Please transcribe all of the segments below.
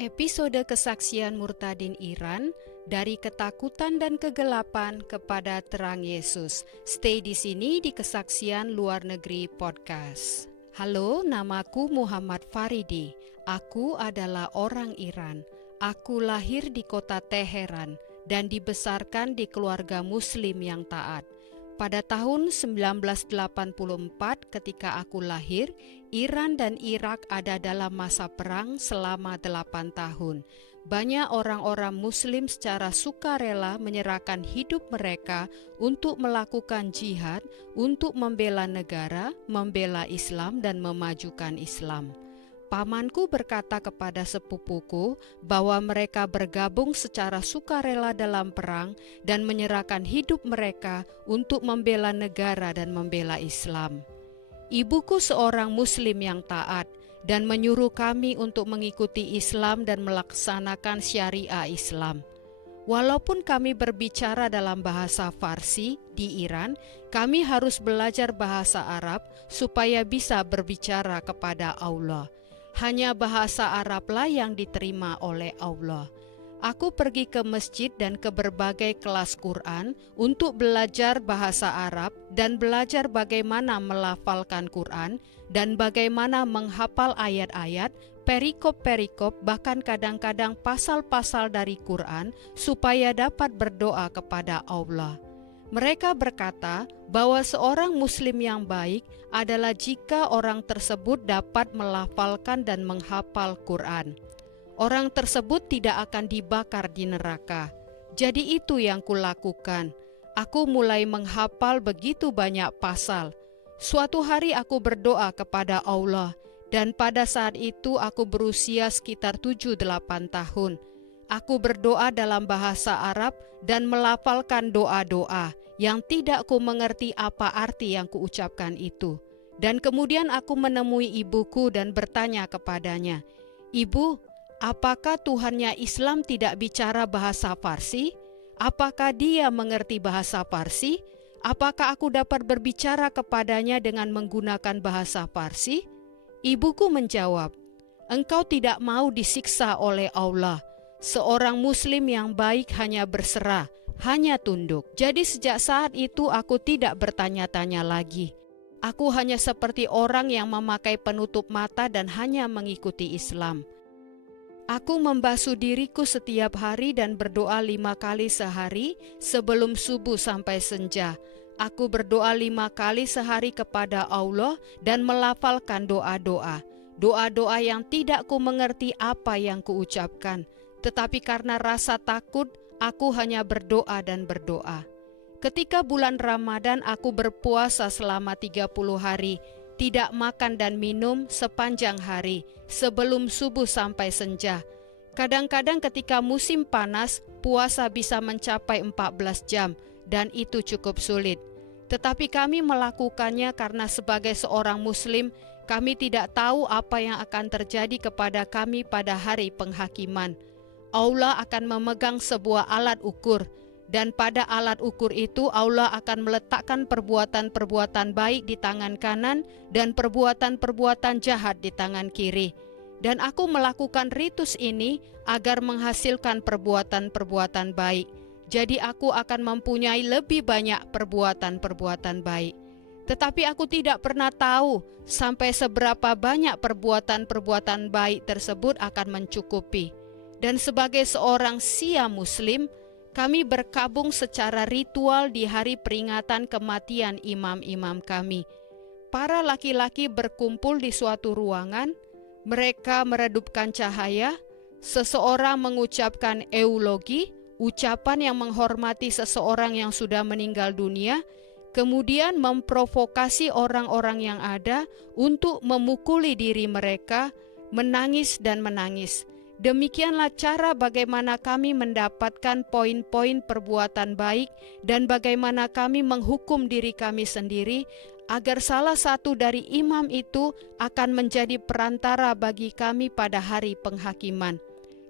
Episode kesaksian Murtadin Iran dari ketakutan dan kegelapan kepada terang Yesus. Stay di sini di Kesaksian Luar Negeri Podcast. Halo, namaku Muhammad Faridi. Aku adalah orang Iran. Aku lahir di kota Teheran dan dibesarkan di keluarga Muslim yang taat. Pada tahun 1984 ketika aku lahir, Iran dan Irak ada dalam masa perang selama 8 tahun. Banyak orang-orang Muslim secara sukarela menyerahkan hidup mereka untuk melakukan jihad, untuk membela negara, membela Islam dan memajukan Islam. Pamanku berkata kepada sepupuku bahwa mereka bergabung secara sukarela dalam perang dan menyerahkan hidup mereka untuk membela negara dan membela Islam. Ibuku seorang Muslim yang taat dan menyuruh kami untuk mengikuti Islam dan melaksanakan syariah Islam. Walaupun kami berbicara dalam bahasa Farsi di Iran, kami harus belajar bahasa Arab supaya bisa berbicara kepada Allah. Hanya bahasa Arablah yang diterima oleh Allah. Aku pergi ke masjid dan ke berbagai kelas Quran untuk belajar bahasa Arab dan belajar bagaimana melafalkan Quran dan bagaimana menghafal ayat-ayat, perikop-perikop, bahkan kadang-kadang pasal-pasal dari Quran supaya dapat berdoa kepada Allah. Mereka berkata bahwa seorang Muslim yang baik adalah jika orang tersebut dapat melafalkan dan menghafal Quran. Orang tersebut tidak akan dibakar di neraka. Jadi itu yang kulakukan. Aku mulai menghafal begitu banyak pasal. Suatu hari aku berdoa kepada Allah, dan pada saat itu aku berusia sekitar 7-8 tahun. Aku berdoa dalam bahasa Arab dan melafalkan doa-doa yang tidak ku mengerti apa arti yang kuucapkan itu. Dan kemudian aku menemui ibuku dan bertanya kepadanya, "Ibu, apakah Tuhannya Islam tidak bicara bahasa Farsi? Apakah dia mengerti bahasa Farsi? Apakah aku dapat berbicara kepadanya dengan menggunakan bahasa Farsi?" Ibuku menjawab, "Engkau tidak mau disiksa oleh Allah. Seorang Muslim yang baik hanya berserah, hanya tunduk." Jadi sejak saat itu aku tidak bertanya-tanya lagi. Aku hanya seperti orang yang memakai penutup mata dan hanya mengikuti Islam. Aku membasuh diriku setiap hari dan berdoa 5 kali sehari sebelum subuh sampai senja. Aku berdoa 5 kali sehari kepada Allah dan melafalkan doa-doa. Doa-doa yang tidak ku mengerti apa yang kuucapkan. Tetapi karena rasa takut, aku hanya berdoa dan berdoa. Ketika bulan Ramadan, aku berpuasa selama 30 hari, tidak makan dan minum sepanjang hari, sebelum subuh sampai senja. Kadang-kadang ketika musim panas, puasa bisa mencapai 14 jam, dan itu cukup sulit. Tetapi kami melakukannya karena sebagai seorang Muslim, kami tidak tahu apa yang akan terjadi kepada kami pada hari penghakiman. Allah akan memegang sebuah alat ukur, dan pada alat ukur itu Allah akan meletakkan perbuatan-perbuatan baik di tangan kanan dan perbuatan-perbuatan jahat di tangan kiri. Dan aku melakukan ritus ini agar menghasilkan perbuatan-perbuatan baik. Jadi aku akan mempunyai lebih banyak perbuatan-perbuatan baik. Tetapi aku tidak pernah tahu sampai seberapa banyak perbuatan-perbuatan baik tersebut akan mencukupi. Dan sebagai seorang Syiah Muslim, kami berkabung secara ritual di hari peringatan kematian imam-imam kami. Para laki-laki berkumpul di suatu ruangan, mereka meredupkan cahaya, seseorang mengucapkan eulogi, ucapan yang menghormati seseorang yang sudah meninggal dunia, kemudian memprovokasi orang-orang yang ada untuk memukuli diri mereka, menangis dan menangis. Demikianlah cara bagaimana kami mendapatkan poin-poin perbuatan baik dan bagaimana kami menghukum diri kami sendiri agar salah satu dari imam itu akan menjadi perantara bagi kami pada hari penghakiman.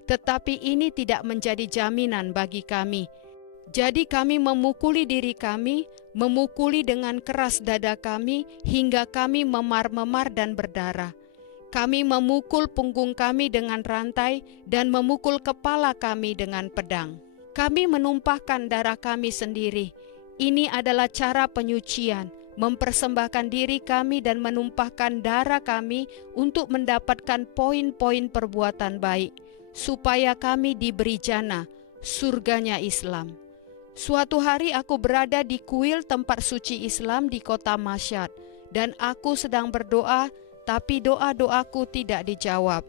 Tetapi ini tidak menjadi jaminan bagi kami. Jadi kami memukuli diri kami, memukuli dengan keras dada kami hingga kami memar-memar dan berdarah. Kami memukul punggung kami dengan rantai dan memukul kepala kami dengan pedang. Kami menumpahkan darah kami sendiri. Ini adalah cara penyucian, mempersembahkan diri kami dan menumpahkan darah kami untuk mendapatkan poin-poin perbuatan baik, supaya kami diberi jannah, surganya Islam. Suatu hari aku berada di kuil tempat suci Islam di kota Masyhad, dan aku sedang berdoa, tapi doa-doaku tidak dijawab.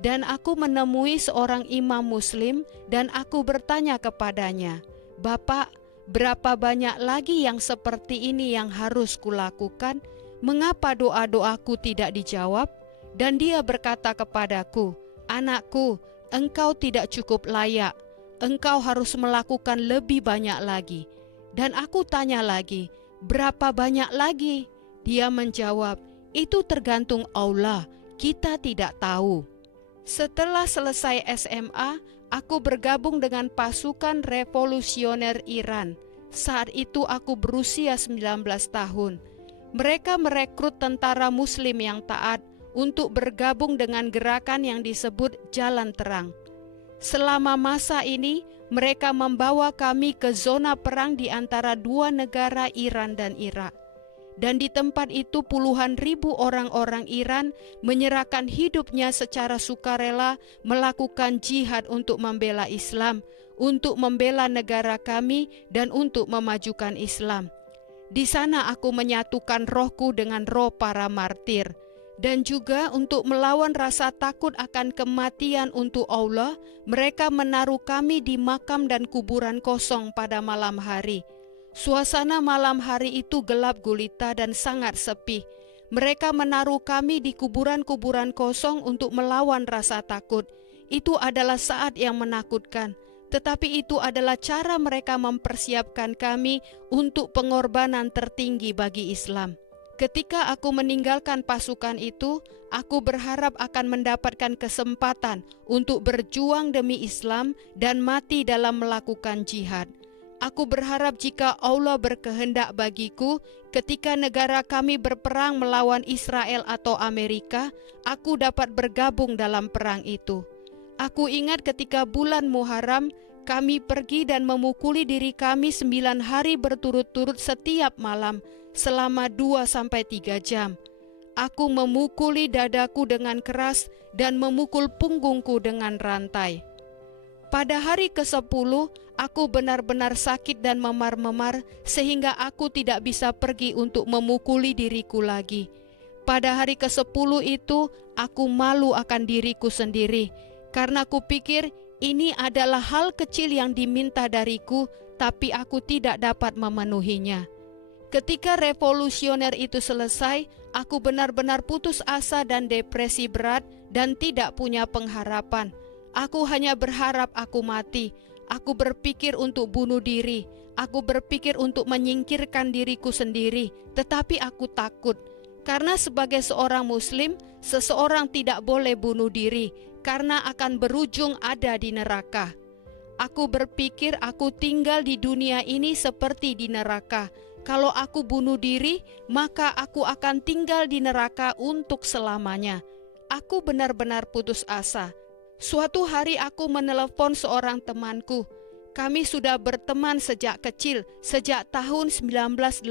Dan aku menemui seorang imam muslim dan aku bertanya kepadanya, "Bapak, berapa banyak lagi yang seperti ini yang harus kulakukan? Mengapa doa-doaku tidak dijawab?" Dan dia berkata kepadaku, "Anakku, engkau tidak cukup layak. Engkau harus melakukan lebih banyak lagi." Dan aku tanya lagi, "Berapa banyak lagi?" Dia menjawab, "Itu tergantung Allah, kita tidak tahu." Setelah selesai SMA, aku bergabung dengan pasukan revolusioner Iran. Saat itu aku berusia 19 tahun. Mereka merekrut tentara muslim yang taat untuk bergabung dengan gerakan yang disebut Jalan Terang. Selama masa ini, mereka membawa kami ke zona perang di antara dua negara, Iran dan Irak. Dan di tempat itu puluhan ribu orang-orang Iran menyerahkan hidupnya secara sukarela melakukan jihad untuk membela Islam, untuk membela negara kami, dan untuk memajukan Islam. Di sana aku menyatukan rohku dengan roh para martir. Dan juga untuk melawan rasa takut akan kematian untuk Allah, mereka menaruh kami di makam dan kuburan kosong pada malam hari. Suasana malam hari itu gelap gulita dan sangat sepi. Mereka menaruh kami di kuburan-kuburan kosong untuk melawan rasa takut. Itu adalah saat yang menakutkan, tetapi itu adalah cara mereka mempersiapkan kami untuk pengorbanan tertinggi bagi Islam. Ketika aku meninggalkan pasukan itu, aku berharap akan mendapatkan kesempatan untuk berjuang demi Islam dan mati dalam melakukan jihad. Aku berharap jika Allah berkehendak bagiku, ketika negara kami berperang melawan Israel atau Amerika, aku dapat bergabung dalam perang itu. Aku ingat ketika bulan Muharram, kami pergi dan memukuli diri kami 9 hari berturut-turut setiap malam, selama 2-3 jam. Aku memukuli dadaku dengan keras dan memukul punggungku dengan rantai. Pada hari ke-10, aku benar-benar sakit dan memar-memar sehingga aku tidak bisa pergi untuk memukuli diriku lagi. Pada hari ke-10 itu, aku malu akan diriku sendiri, karena aku pikir ini adalah hal kecil yang diminta dariku, tapi aku tidak dapat memenuhinya. Ketika revolusioner itu selesai, aku benar-benar putus asa dan depresi berat dan tidak punya pengharapan. Aku hanya berharap aku mati. Aku berpikir untuk bunuh diri. Aku berpikir untuk menyingkirkan diriku sendiri, tetapi aku takut. Karena sebagai seorang muslim, seseorang tidak boleh bunuh diri karena akan berujung ada di neraka. Aku berpikir aku tinggal di dunia ini seperti di neraka. Kalau aku bunuh diri, maka aku akan tinggal di neraka untuk selamanya. Aku benar-benar putus asa. Suatu hari aku menelepon seorang temanku. Kami sudah berteman sejak kecil, sejak tahun 1986.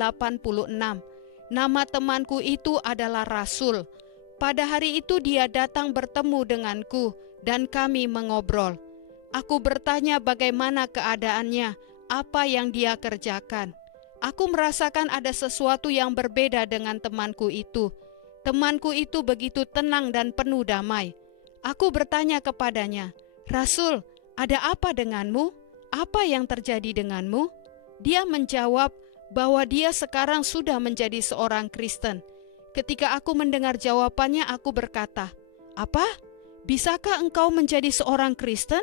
Nama temanku itu adalah Rasul. Pada hari itu dia datang bertemu denganku dan kami mengobrol. Aku bertanya bagaimana keadaannya, apa yang dia kerjakan. Aku merasakan ada sesuatu yang berbeda dengan temanku itu. Temanku itu begitu tenang dan penuh damai. Aku bertanya kepadanya, "Rasul, ada apa denganmu? Apa yang terjadi denganmu?" Dia menjawab bahwa dia sekarang sudah menjadi seorang Kristen. Ketika aku mendengar jawabannya, aku berkata, "Apa? Bisakah engkau menjadi seorang Kristen?"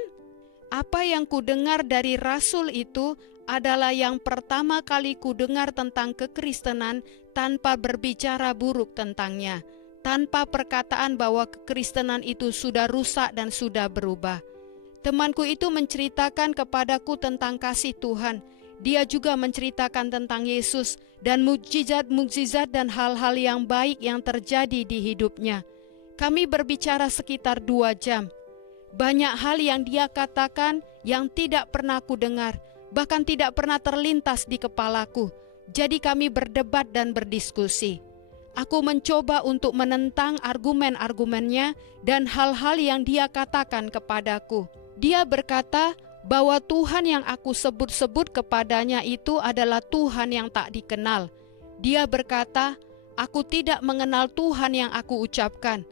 Apa yang kudengar dari Rasul itu adalah yang pertama kali kudengar tentang kekristenan tanpa berbicara buruk tentangnya, tanpa perkataan bahwa kekristenan itu sudah rusak dan sudah berubah. Temanku itu menceritakan kepadaku tentang kasih Tuhan. Dia juga menceritakan tentang Yesus dan mukjizat-mukjizat dan hal-hal yang baik yang terjadi di hidupnya. Kami berbicara sekitar 2 jam. Banyak hal yang dia katakan yang tidak pernah ku dengar, bahkan tidak pernah terlintas di kepalaku. Jadi kami berdebat dan berdiskusi. Aku mencoba untuk menentang argumen-argumennya dan hal-hal yang dia katakan kepadaku. Dia berkata bahwa Tuhan yang aku sebut-sebut kepadanya itu adalah Tuhan yang tak dikenal. Dia berkata, aku tidak mengenal Tuhan yang aku ucapkan.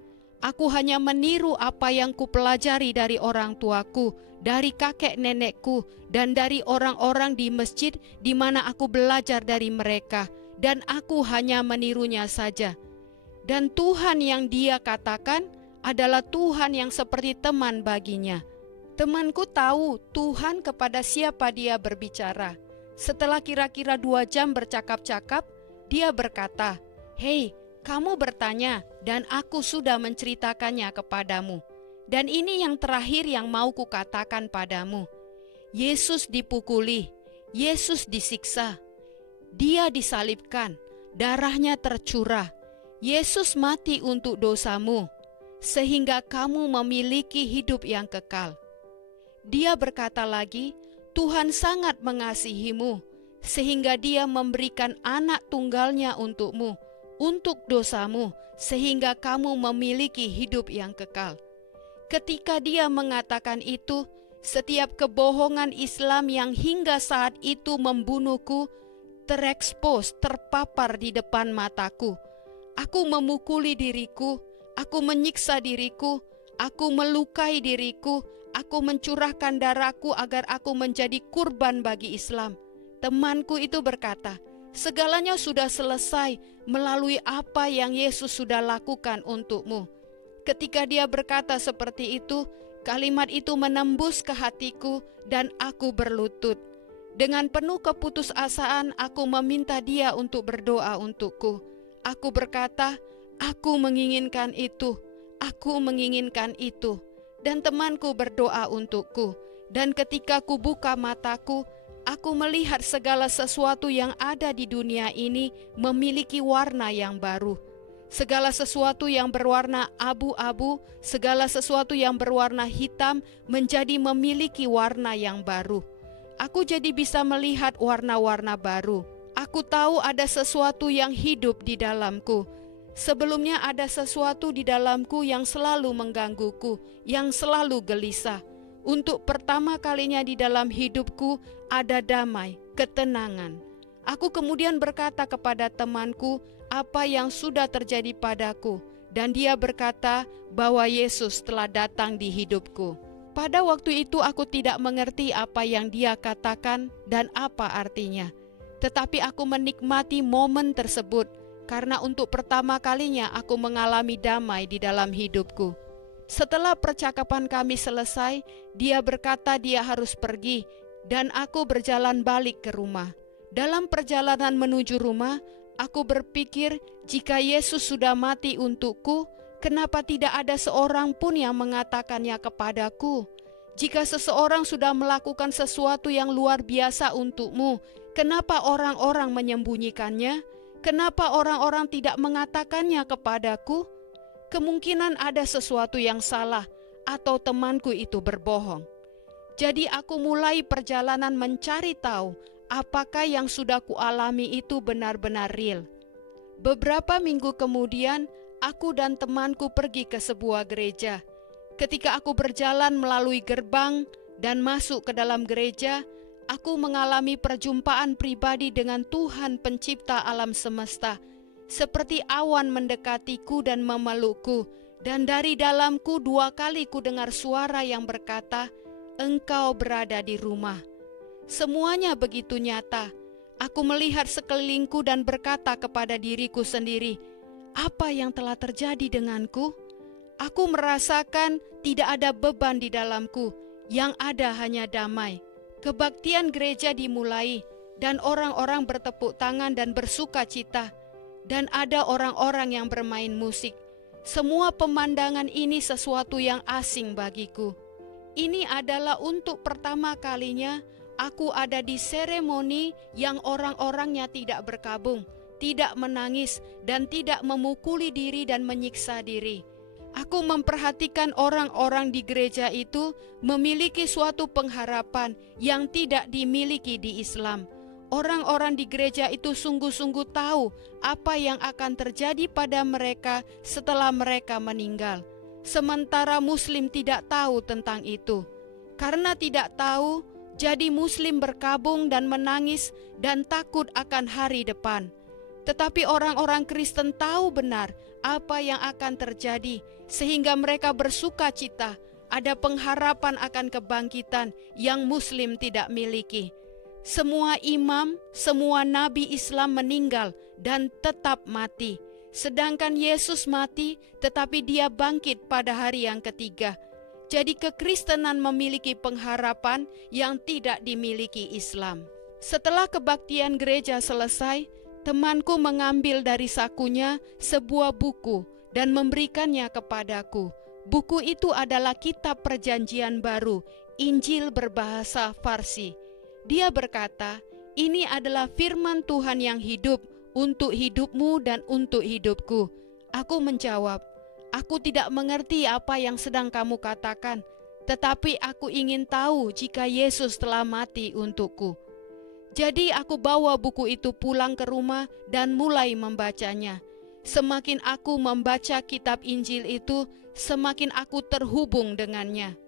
Aku hanya meniru apa yang kupelajari dari orang tuaku, dari kakek nenekku, dan dari orang-orang di masjid di mana aku belajar dari mereka, dan aku hanya menirunya saja. Dan Tuhan yang dia katakan adalah Tuhan yang seperti teman baginya. Temanku tahu Tuhan kepada siapa dia berbicara. Setelah kira-kira 2 jam bercakap-cakap, dia berkata, "Hei, kamu bertanya dan aku sudah menceritakannya kepadamu. Dan ini yang terakhir yang mau kukatakan padamu. Yesus dipukuli, Yesus disiksa, dia disalibkan, darahnya tercurah. Yesus mati untuk dosamu, sehingga kamu memiliki hidup yang kekal." Dia berkata lagi, Tuhan sangat mengasihimu, sehingga dia memberikan anak tunggalnya untukmu, untuk dosamu, sehingga kamu memiliki hidup yang kekal. Ketika dia mengatakan itu, setiap kebohongan Islam yang hingga saat itu membunuhku, terekspos, terpapar di depan mataku. Aku memukuli diriku, aku menyiksa diriku, aku melukai diriku, aku mencurahkan darahku agar aku menjadi kurban bagi Islam. Temanku itu berkata, segalanya sudah selesai melalui apa yang Yesus sudah lakukan untukmu. Ketika dia berkata seperti itu, kalimat itu menembus ke hatiku dan aku berlutut. Dengan penuh keputusasaan aku meminta dia untuk berdoa untukku. Aku berkata, aku menginginkan itu, aku menginginkan itu. Dan temanku berdoa untukku. Dan ketika ku buka mataku, aku melihat segala sesuatu yang ada di dunia ini memiliki warna yang baru. Segala sesuatu yang berwarna abu-abu, segala sesuatu yang berwarna hitam menjadi memiliki warna yang baru. Aku jadi bisa melihat warna-warna baru. Aku tahu ada sesuatu yang hidup di dalamku. Sebelumnya ada sesuatu di dalamku yang selalu menggangguku, yang selalu gelisah. Untuk pertama kalinya di dalam hidupku ada damai, ketenangan. Aku kemudian berkata kepada temanku apa yang sudah terjadi padaku, dan dia berkata bahwa Yesus telah datang di hidupku. Pada waktu itu aku tidak mengerti apa yang dia katakan dan apa artinya. Tetapi aku menikmati momen tersebut, karena untuk pertama kalinya aku mengalami damai di dalam hidupku. Setelah percakapan kami selesai, dia berkata dia harus pergi, dan aku berjalan balik ke rumah. Dalam perjalanan menuju rumah, aku berpikir, jika Yesus sudah mati untukku, kenapa tidak ada seorang pun yang mengatakannya kepadaku? Jika seseorang sudah melakukan sesuatu yang luar biasa untukmu, kenapa orang-orang menyembunyikannya? Kenapa orang-orang tidak mengatakannya kepadaku? Kemungkinan ada sesuatu yang salah atau temanku itu berbohong. Jadi aku mulai perjalanan mencari tahu apakah yang sudah kualami itu benar-benar real. Beberapa minggu kemudian, aku dan temanku pergi ke sebuah gereja. Ketika aku berjalan melalui gerbang dan masuk ke dalam gereja, aku mengalami perjumpaan pribadi dengan Tuhan pencipta alam semesta. Seperti awan mendekatiku dan memelukku, dan dari dalamku 2 kali ku dengar suara yang berkata, "Engkau berada di rumah." Semuanya begitu nyata. Aku melihat sekelilingku dan berkata kepada diriku sendiri, apa yang telah terjadi denganku? Aku merasakan tidak ada beban di dalamku, yang ada hanya damai. Kebaktian gereja dimulai, dan orang-orang bertepuk tangan dan bersuka cita. Dan ada orang-orang yang bermain musik. Semua pemandangan ini sesuatu yang asing bagiku. Ini adalah untuk pertama kalinya aku ada di seremoni yang orang-orangnya tidak berkabung, tidak menangis, dan tidak memukuli diri dan menyiksa diri. Aku memperhatikan orang-orang di gereja itu memiliki suatu pengharapan yang tidak dimiliki di Islam. Orang-orang di gereja itu sungguh-sungguh tahu apa yang akan terjadi pada mereka setelah mereka meninggal. Sementara Muslim tidak tahu tentang itu. Karena tidak tahu, jadi Muslim berkabung dan menangis dan takut akan hari depan. Tetapi orang-orang Kristen tahu benar apa yang akan terjadi, sehingga mereka bersuka cita. Ada pengharapan akan kebangkitan yang Muslim tidak miliki. Semua imam, semua nabi Islam meninggal dan tetap mati. Sedangkan Yesus mati, tetapi dia bangkit pada hari yang ketiga. Jadi kekristenan memiliki pengharapan yang tidak dimiliki Islam. Setelah kebaktian gereja selesai, temanku mengambil dari sakunya sebuah buku dan memberikannya kepadaku. Buku itu adalah kitab perjanjian baru, Injil berbahasa Farsi. Dia berkata, "Ini adalah firman Tuhan yang hidup untuk hidupmu dan untuk hidupku." Aku menjawab, "Aku tidak mengerti apa yang sedang kamu katakan, tetapi aku ingin tahu jika Yesus telah mati untukku." Jadi aku bawa buku itu pulang ke rumah dan mulai membacanya. Semakin aku membaca kitab Injil itu, semakin aku terhubung dengannya.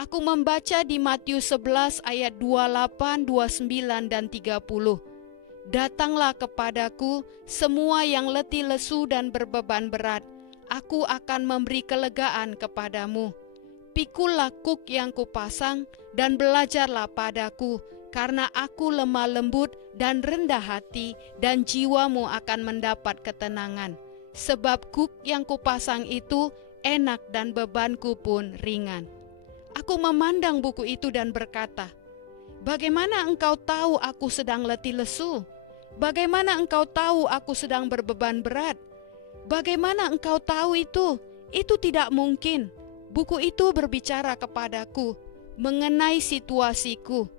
Aku membaca di Matius 11 ayat 28, 29 dan 30. "Datanglah kepadaku semua yang letih lesu dan berbeban berat, aku akan memberi kelegaan kepadamu. Pikulah kuk yang kupasang dan belajarlah padaku, karena aku lemah lembut dan rendah hati, dan jiwamu akan mendapat ketenangan. Sebab kuk yang kupasang itu enak dan bebanku pun ringan." Aku memandang buku itu dan berkata, "Bagaimana engkau tahu aku sedang letih lesu? Bagaimana engkau tahu aku sedang berbeban berat? Bagaimana engkau tahu itu? Itu tidak mungkin." Buku itu berbicara kepadaku mengenai situasiku.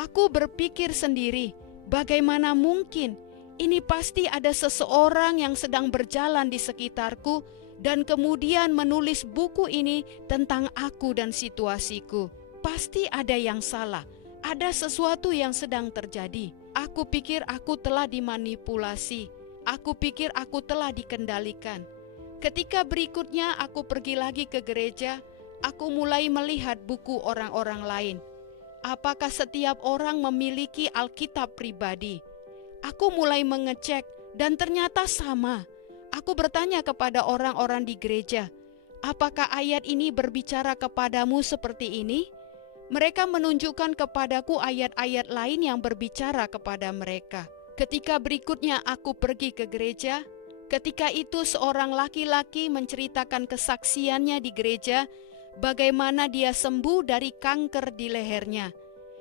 Aku berpikir sendiri, bagaimana mungkin? Ini pasti ada seseorang yang sedang berjalan di sekitarku dan kemudian menulis buku ini tentang aku dan situasiku. Pasti ada yang salah, ada sesuatu yang sedang terjadi. Aku pikir aku telah dimanipulasi. Aku pikir aku telah dikendalikan. Ketika berikutnya aku pergi lagi ke gereja, aku mulai melihat buku orang-orang lain. Apakah setiap orang memiliki Alkitab pribadi? Aku mulai mengecek dan ternyata sama. Aku bertanya kepada orang-orang di gereja, "Apakah ayat ini berbicara kepadamu seperti ini?" Mereka menunjukkan kepadaku ayat-ayat lain yang berbicara kepada mereka. Ketika berikutnya aku pergi ke gereja, ketika itu seorang laki-laki menceritakan kesaksiannya di gereja, bagaimana dia sembuh dari kanker di lehernya.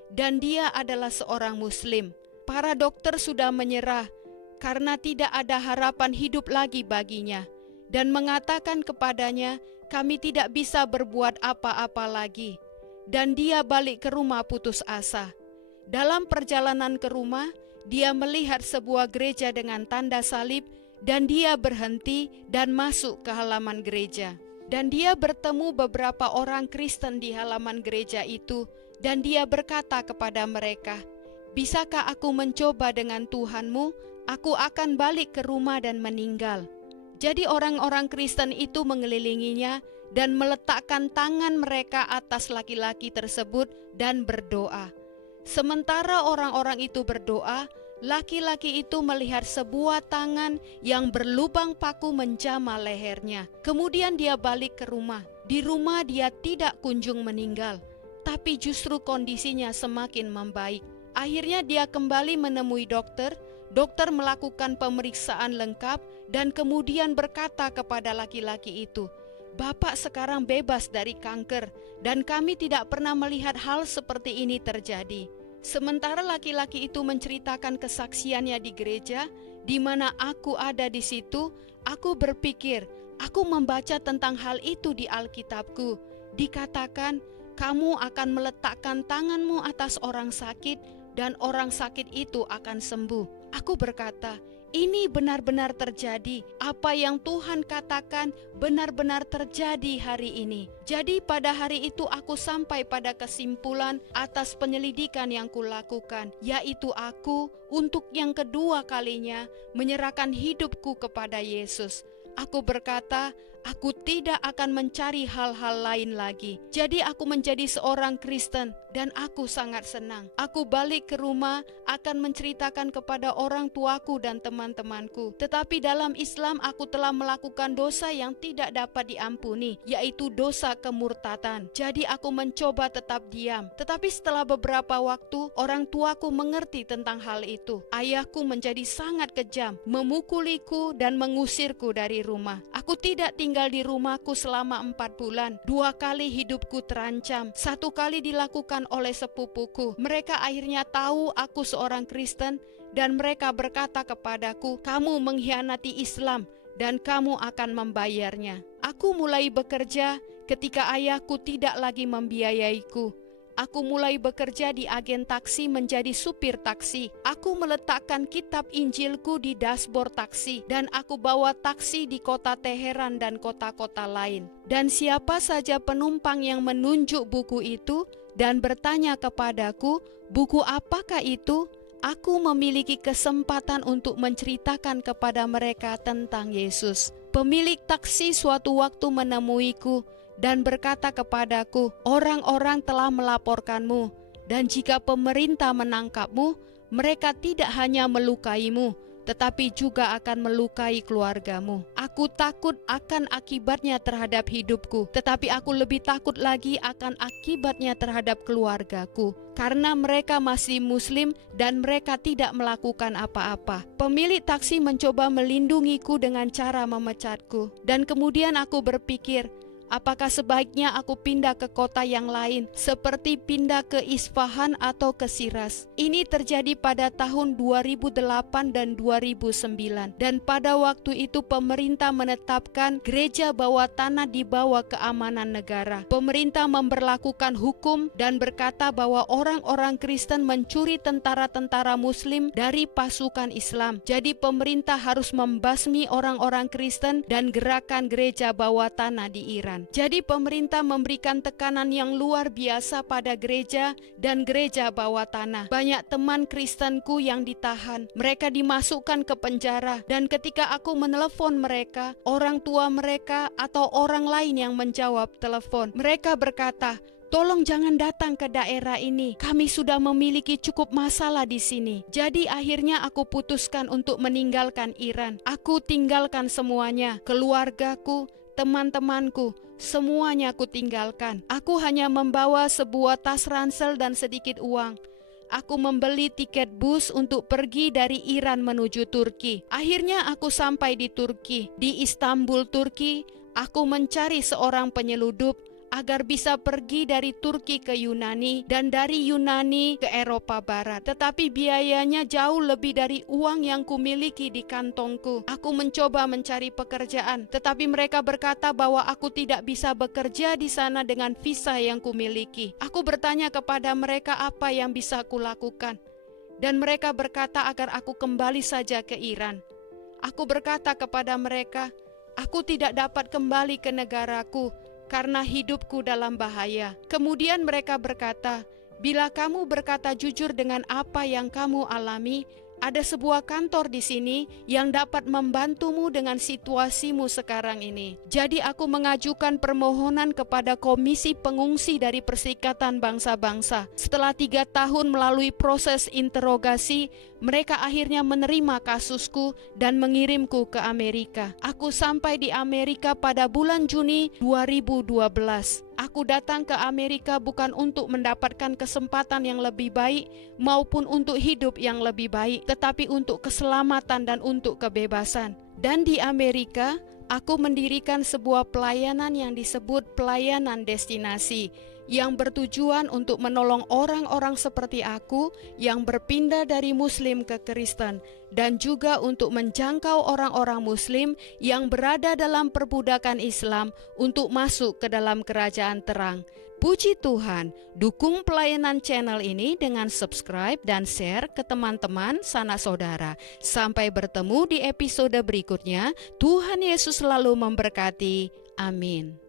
Dan dia adalah seorang Muslim. Para dokter sudah menyerah karena tidak ada harapan hidup lagi baginya, dan mengatakan kepadanya, "Kami tidak bisa berbuat apa-apa lagi." Dan dia balik ke rumah putus asa. Dalam perjalanan ke rumah, dia melihat sebuah gereja dengan tanda salib, dan dia berhenti dan masuk ke halaman gereja. Dan dia bertemu beberapa orang Kristen di halaman gereja itu, dan dia berkata kepada mereka, "Bisakah aku mencoba dengan Tuhanmu? Aku akan balik ke rumah dan meninggal." Jadi orang-orang Kristen itu mengelilinginya dan meletakkan tangan mereka atas laki-laki tersebut dan berdoa. Sementara orang-orang itu berdoa, laki-laki itu melihat sebuah tangan yang berlubang paku menjamah lehernya. Kemudian dia balik ke rumah. Di rumah dia tidak kunjung meninggal, tapi justru kondisinya semakin membaik. Akhirnya dia kembali menemui dokter. Dokter melakukan pemeriksaan lengkap dan kemudian berkata kepada laki-laki itu, "Bapak sekarang bebas dari kanker dan kami tidak pernah melihat hal seperti ini terjadi." Sementara laki-laki itu menceritakan kesaksiannya di gereja, di mana aku ada di situ, aku berpikir, aku membaca tentang hal itu di Alkitabku. Dikatakan, "Kamu akan meletakkan tanganmu atas orang sakit dan orang sakit itu akan sembuh." Aku berkata, Ini benar-benar terjadi. Apa yang Tuhan katakan benar-benar terjadi hari ini. Jadi pada hari itu aku sampai pada kesimpulan atas penyelidikan yang kulakukan, yaitu aku untuk yang kedua kalinya menyerahkan hidupku kepada Yesus. Aku berkata, aku tidak akan mencari hal-hal lain lagi. Jadi aku menjadi seorang Kristen dan aku sangat senang. Aku balik ke rumah akan menceritakan kepada orang tuaku dan teman-temanku. Tetapi dalam Islam aku telah melakukan dosa yang tidak dapat diampuni, yaitu dosa kemurtatan. Jadi aku mencoba tetap diam. Tetapi setelah beberapa waktu, orang tuaku mengerti tentang hal itu. Ayahku menjadi sangat kejam, memukuliku dan mengusirku dari rumah. Aku tidak tinggal di rumahku selama 4 bulan. 2 kali hidupku terancam. 1 kali dilakukan oleh sepupuku. Mereka akhirnya tahu aku seorang Kristen dan mereka berkata kepadaku, kamu mengkhianati Islam dan kamu akan membayarnya. Aku mulai bekerja ketika ayahku tidak lagi membiayaiku. Aku mulai bekerja di agen taksi menjadi supir taksi. Aku meletakkan kitab Injilku di dashboard taksi dan aku bawa taksi di kota Teheran dan kota-kota lain. Dan siapa saja penumpang yang menunjuk buku itu dan bertanya kepadaku, buku apakah itu? Aku memiliki kesempatan untuk menceritakan kepada mereka tentang Yesus. Pemilik taksi suatu waktu menemuiku dan berkata kepadaku, orang-orang telah melaporkanmu, dan jika pemerintah menangkapmu, mereka tidak hanya melukaimu, tetapi juga akan melukai keluargamu. Aku takut akan akibatnya terhadap hidupku, tetapi aku lebih takut lagi akan akibatnya terhadap keluargaku, karena mereka masih Muslim dan mereka tidak melakukan apa-apa. Pemilik taksi mencoba melindungiku dengan cara memecatku, dan kemudian aku berpikir, apakah sebaiknya aku pindah ke kota yang lain, seperti pindah ke Isfahan atau ke Shiraz? Ini terjadi pada tahun 2008 dan 2009. Dan pada waktu itu pemerintah menetapkan gereja bawah tanah di bawah keamanan negara. Pemerintah memberlakukan hukum dan berkata bahwa orang-orang Kristen mencuri tentara-tentara Muslim dari pasukan Islam. Jadi pemerintah harus membasmi orang-orang Kristen dan gerakan gereja bawah tanah di Iran. Jadi pemerintah memberikan tekanan yang luar biasa pada gereja dan gereja bawah tanah. Banyak teman Kristenku yang ditahan, mereka dimasukkan ke penjara, dan ketika aku menelepon mereka, orang tua mereka atau orang lain yang menjawab telepon, mereka berkata, tolong jangan datang ke daerah ini. Kami sudah memiliki cukup masalah di sini. Jadi akhirnya aku putuskan untuk meninggalkan Iran. Aku tinggalkan semuanya, keluargaku, teman-temanku, semuanya aku tinggalkan. Aku hanya membawa sebuah tas ransel dan sedikit uang. Aku membeli tiket bus untuk pergi dari Iran menuju Turki. Akhirnya aku sampai di Turki. Di Istanbul, Turki, aku mencari seorang penyeludup agar bisa pergi dari Turki ke Yunani dan dari Yunani ke Eropa Barat. Tetapi biayanya jauh lebih dari uang yang kumiliki di kantongku. Aku mencoba mencari pekerjaan, tetapi mereka berkata bahwa aku tidak bisa bekerja di sana dengan visa yang kumiliki. Aku bertanya kepada mereka apa yang bisa kulakukan, dan mereka berkata agar aku kembali saja ke Iran. Aku berkata kepada mereka, aku tidak dapat kembali ke negaraku karena hidupku dalam bahaya. Kemudian mereka berkata, bila kamu berkata jujur dengan apa yang kamu alami, ada sebuah kantor di sini yang dapat membantumu dengan situasimu sekarang ini. Jadi aku mengajukan permohonan kepada Komisi Pengungsi dari Perserikatan Bangsa-Bangsa. Setelah 3 tahun melalui proses interogasi, mereka akhirnya menerima kasusku dan mengirimku ke Amerika. Aku sampai di Amerika pada bulan Juni 2012. Aku datang ke Amerika bukan untuk mendapatkan kesempatan yang lebih baik maupun untuk hidup yang lebih baik, tetapi untuk keselamatan dan untuk kebebasan. Dan di Amerika, aku mendirikan sebuah pelayanan yang disebut pelayanan destinasi, yang bertujuan untuk menolong orang-orang seperti aku yang berpindah dari Muslim ke Kristen, dan juga untuk menjangkau orang-orang Muslim yang berada dalam perbudakan Islam untuk masuk ke dalam kerajaan terang. Puji Tuhan, dukung pelayanan channel ini dengan subscribe dan share ke teman-teman sanak saudara. Sampai bertemu di episode berikutnya. Tuhan Yesus selalu memberkati. Amin.